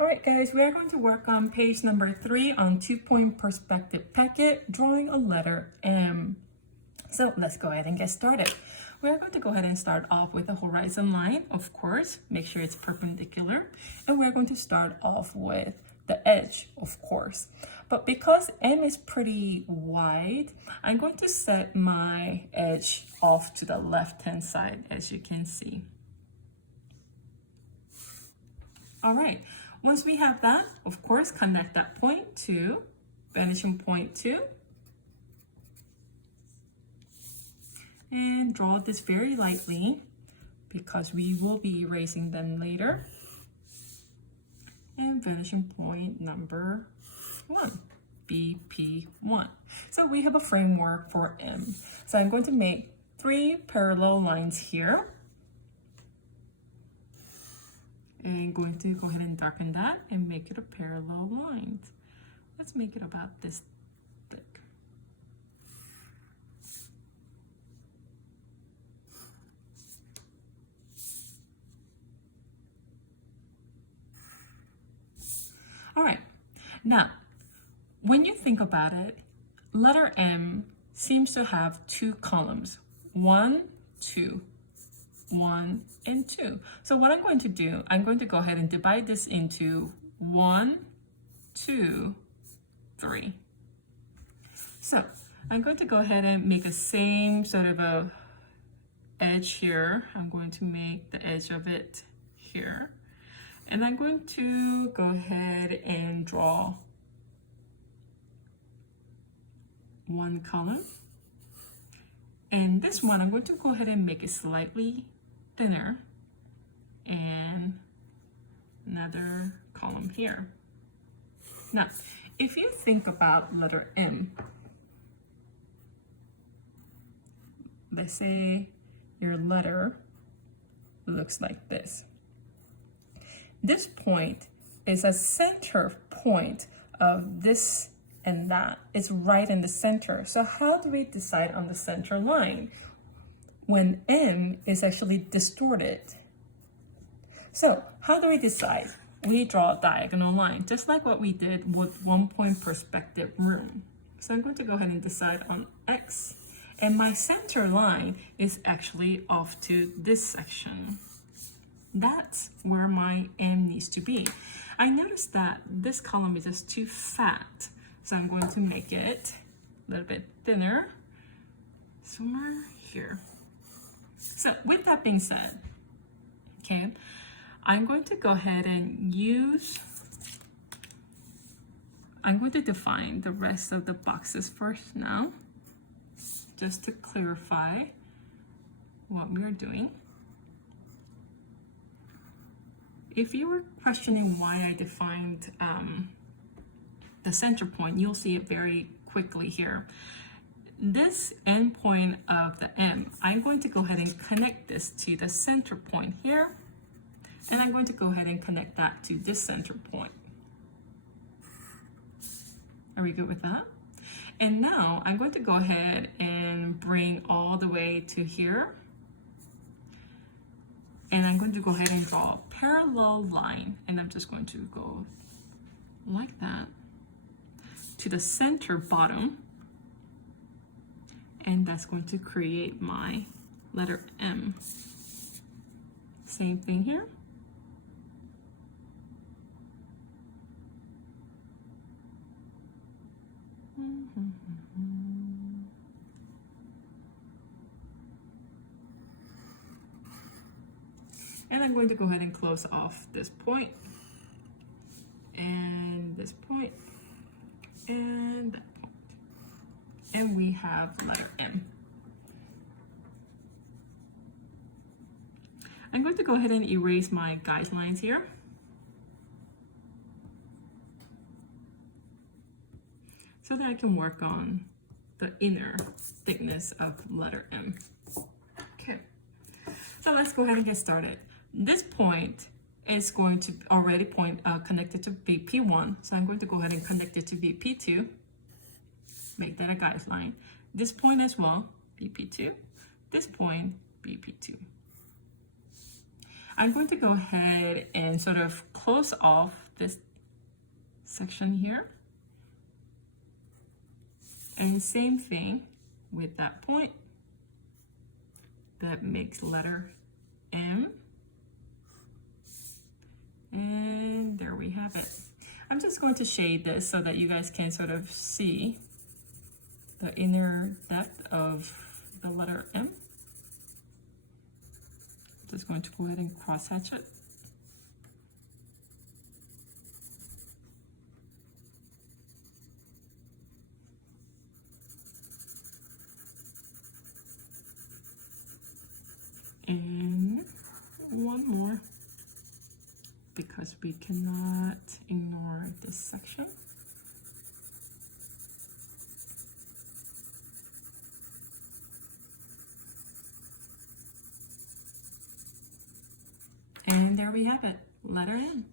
All right, guys, we are going to work on page number 3 on 2-point perspective packet, drawing a letter M. So let's go ahead and get started. We are going to go ahead and start off with a horizon line, of course, make sure it's perpendicular. And we're going to start off with the edge, of course. But because M is pretty wide, I'm going to set my edge off to the left-hand side, as you can see. All right, once we have that, of course, connect that point to vanishing point 2. And draw this very lightly because we will be erasing them later. And vanishing point number 1, BP1. So we have a framework for M. So I'm going to make 3 parallel lines here. And going to go ahead and darken that and make it a parallel line. Let's make it about this thick. All right, now, when you think about it, letter M seems to have 2 columns, 1, 2. 1 and 2. So what I'm going to do, I'm going to go ahead and divide this into 1, 2, 3. So I'm going to go ahead and make the same sort of a edge here. I'm going to make the edge of it here. And I'm going to go ahead and draw 1 column. And this one, I'm going to go ahead and make it slightly thinner, and another column here. Now, if you think about letter M, let's say your letter looks like this. This point is a center point of this and that. It's right in the center. So how do we decide on the center line when M is actually distorted? So how do we decide? We draw a diagonal line, just like what we did with 1-point perspective rule. So I'm going to go ahead and decide on X. And my center line is actually off to this section. That's where my M needs to be. I noticed that this column is just too fat. So I'm going to make it a little bit thinner, somewhere here. So with that being said, okay, I'm going to go ahead and I'm going to define the rest of the boxes first now, just to clarify what we are doing. If you were questioning why I defined the center point, you'll see it very quickly here. This end point of the M, I'm going to go ahead and connect this to the center point here, and I'm going to go ahead and connect that to this center point. Are we good with that? And now I'm going to go ahead and bring all the way to here, and I'm going to go ahead and draw a parallel line, and I'm just going to go like that to the center bottom, and that's going to create my letter M. Same thing here. And I'm going to go ahead and close off this point, and this point, and that point. And we have letter M. I'm going to go ahead and erase my guidelines here. So that I can work on the inner thickness of letter M. Okay, so let's go ahead and get started. This point is going to already connected to VP1, so I'm going to go ahead and connect it to VP2, make that a guideline. This point as well, VP2, this point, BP2. I'm going to go ahead and sort of close off this section here. And same thing with that point that makes letter M. And there we have it. I'm just going to shade this so that you guys can sort of see the inner depth of the letter M. Just going to go ahead and cross hatch it. And one more, because we cannot ignore this section. And there we have it, letter N.